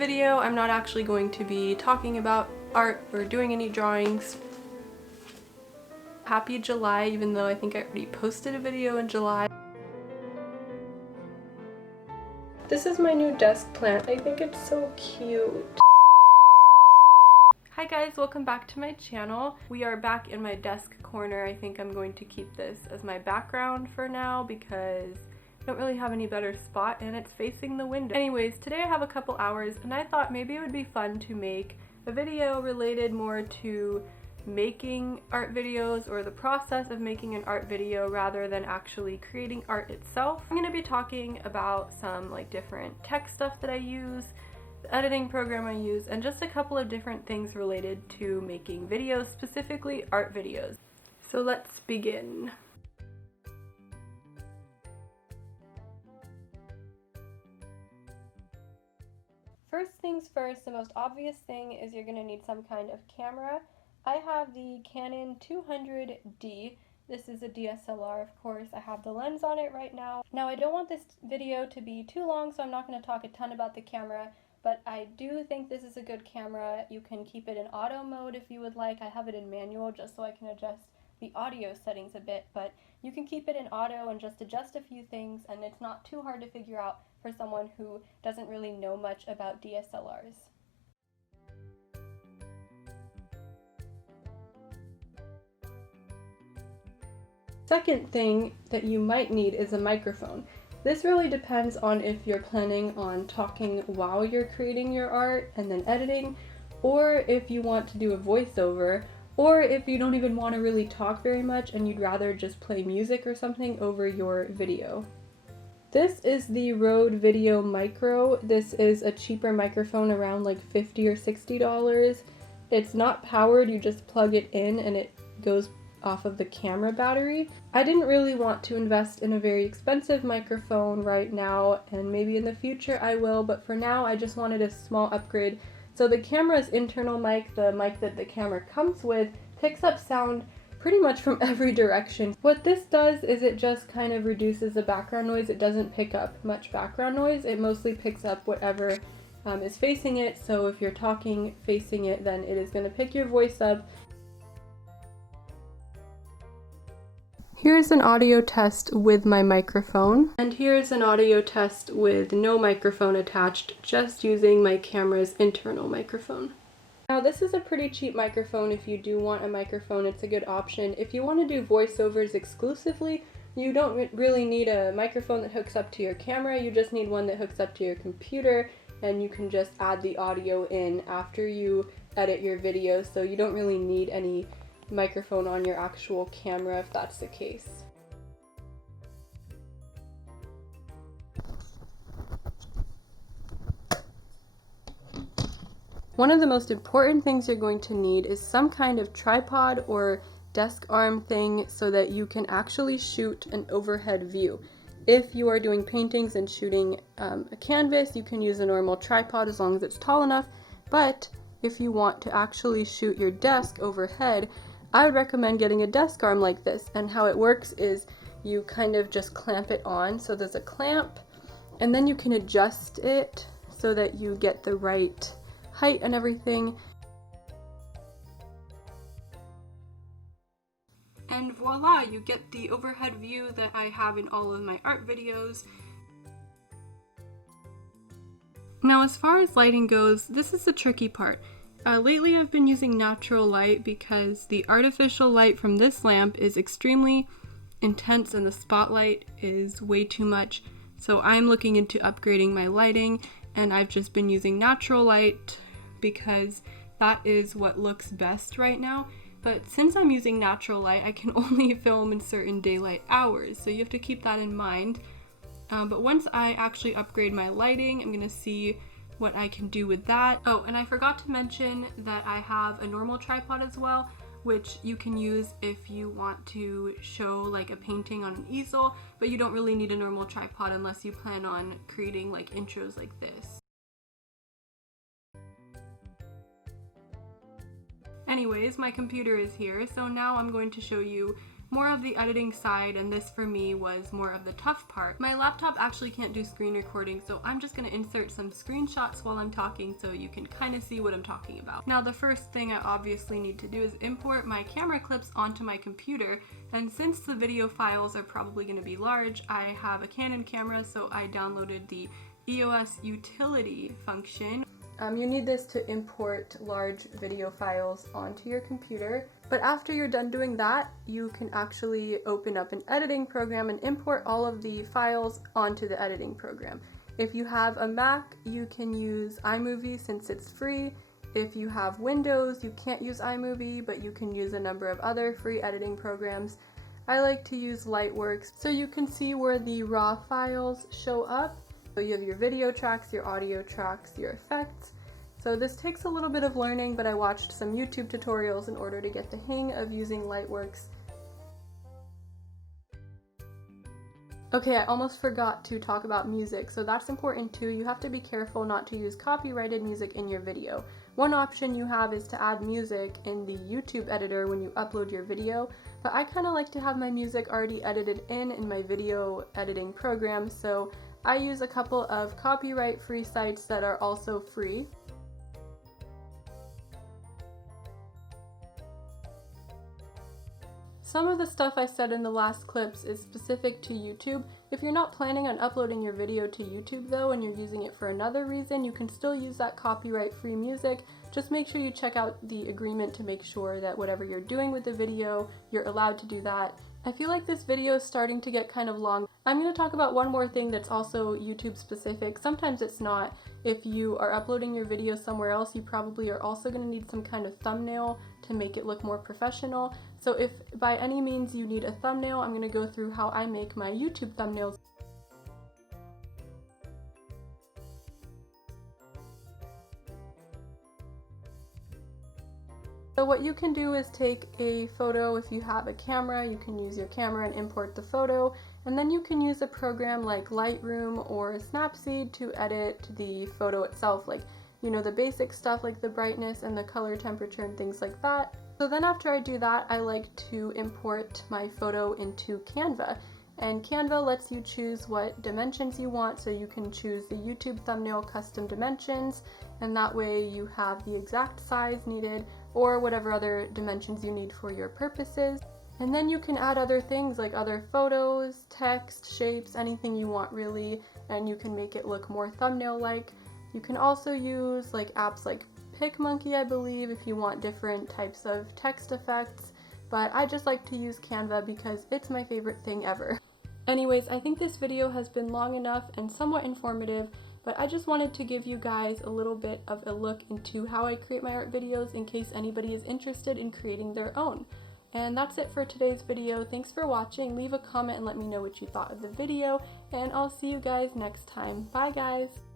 video, I'm not actually going to be talking about art or doing any drawings. Happy July, even though I think I already posted a video in July. This is my new desk plant. I think it's so cute. Hi guys, welcome back to my channel. We are back in my desk corner. I think I'm going to keep this as my background for now because I don't really have any better spot and it's facing the window. Anyways, today I have a couple hours and I thought maybe it would be fun to make a video related more to making art videos or the process of making an art video rather than actually creating art itself. I'm going to be talking about some different tech stuff that I use, the editing program I use, and just a couple of different things related to making videos, specifically art videos. So let's begin. First things first, the most obvious thing is you're going to need some kind of camera. I have the Canon 200D. This is a DSLR, of course. I have the lens on it right now. Now, I don't want this video to be too long, so I'm not going to talk a ton about the camera, but I do think this is a good camera. You can keep it in auto mode if you would like. I have it in manual just so I can adjust the audio settings a bit, but you can keep it in auto and just adjust a few things, and it's not too hard to figure out for someone who doesn't really know much about DSLRs. Second thing that you might need is a microphone. This really depends on if you're planning on talking while you're creating your art and then editing, or if you want to do a voiceover, or if you don't even want to really talk very much and you'd rather just play music or something over your video. This is the Rode Video Micro. This is a cheaper microphone, around like $50 or $60. It's not powered, you just plug it in and it goes off of the camera battery. I didn't really want to invest in a very expensive microphone right now, and maybe in the future I will, but for now I just wanted a small upgrade. So the camera's internal mic, the mic that the camera comes with, picks up sound pretty much from every direction. What this does is it just kind of reduces the background noise. It doesn't pick up much background noise. It mostly picks up whatever is facing it. So if you're talking facing it, then it is going to pick your voice up. Here's an audio test with my microphone, and here's an audio test with no microphone attached, just using my camera's internal microphone. Now this is a pretty cheap microphone. If you do want a microphone, it's a good option. If you want to do voiceovers exclusively, you don't really need a microphone that hooks up to your camera, you just need one that hooks up to your computer, and you can just add the audio in after you edit your video, so you don't really need any microphone on your actual camera if that's the case. One of the most important things you're going to need is some kind of tripod or desk arm thing so that you can actually shoot an overhead view. If you are doing paintings and shooting a canvas, you can use a normal tripod as long as it's tall enough, but if you want to actually shoot your desk overhead, I would recommend getting a desk arm like this. And how it works is you kind of just clamp it on. So there's a clamp, and then you can adjust it so that you get the right height and everything. And voila, you get the overhead view that I have in all of my art videos. Now, as far as lighting goes, this is the tricky part. Lately I've been using natural light because the artificial light from this lamp is extremely intense and the spotlight is way too much. So I'm looking into upgrading my lighting, and I've just been using natural light because that is what looks best right now. But since I'm using natural light, I can only film in certain daylight hours, so you have to keep that in mind. But once I actually upgrade my lighting, I'm going to see what I can do with that. Oh, and I forgot to mention that I have a normal tripod as well, which you can use if you want to show like a painting on an easel, but you don't really need a normal tripod unless you plan on creating like intros like this. Anyways, my computer is here, so now I'm going to show you more of the editing side, and this for me was more of the tough part. My laptop actually can't do screen recording, so I'm just gonna insert some screenshots while I'm talking so you can kind of see what I'm talking about. Now, the first thing I obviously need to do is import my camera clips onto my computer, and since the video files are probably gonna be large, I have a Canon camera, so I downloaded the EOS utility function. You need this to import large video files onto your computer. But after you're done doing that, you can actually open up an editing program and import all of the files onto the editing program. If you have a Mac, you can use iMovie since it's free. If you have Windows, you can't use iMovie, but you can use a number of other free editing programs. I like to use Lightworks, so you can see where the raw files show up. So you have your video tracks, your audio tracks, your effects. So this takes a little bit of learning, but I watched some YouTube tutorials in order to get the hang of using Lightworks. Okay, I almost forgot to talk about music, so that's important too. You have to be careful not to use copyrighted music in your video. One option you have is to add music in the YouTube editor when you upload your video, but I kind of like to have my music already edited in my video editing program, so I use a couple of copyright-free sites that are also free. Some of the stuff I said in the last clips is specific to YouTube. If you're not planning on uploading your video to YouTube though, and you're using it for another reason, you can still use that copyright-free music. Just make sure you check out the agreement to make sure that whatever you're doing with the video, you're allowed to do that. I feel like this video is starting to get kind of long. I'm going to talk about one more thing that's also YouTube specific. Sometimes it's not. If you are uploading your video somewhere else, you probably are also going to need some kind of thumbnail to make it look more professional. So if by any means you need a thumbnail, I'm going to go through how I make my YouTube thumbnails. So what you can do is take a photo. If you have a camera, you can use your camera and import the photo, and then you can use a program like Lightroom or Snapseed to edit the photo itself, like, you know, the basic stuff like the brightness and the color temperature and things like that. So then after I do that, I like to import my photo into Canva. And Canva lets you choose what dimensions you want, so you can choose the YouTube thumbnail custom dimensions, and that way you have the exact size needed or whatever other dimensions you need for your purposes. And then you can add other things like other photos, text, shapes, anything you want really, and you can make it look more thumbnail-like. You can also use like apps like PicMonkey, I believe, if you want different types of text effects, but I just like to use Canva because it's my favorite thing ever. Anyways, I think this video has been long enough and somewhat informative, but I just wanted to give you guys a little bit of a look into how I create my art videos in case anybody is interested in creating their own. And that's it for today's video. Thanks for watching. Leave a comment and let me know what you thought of the video, and I'll see you guys next time. Bye guys!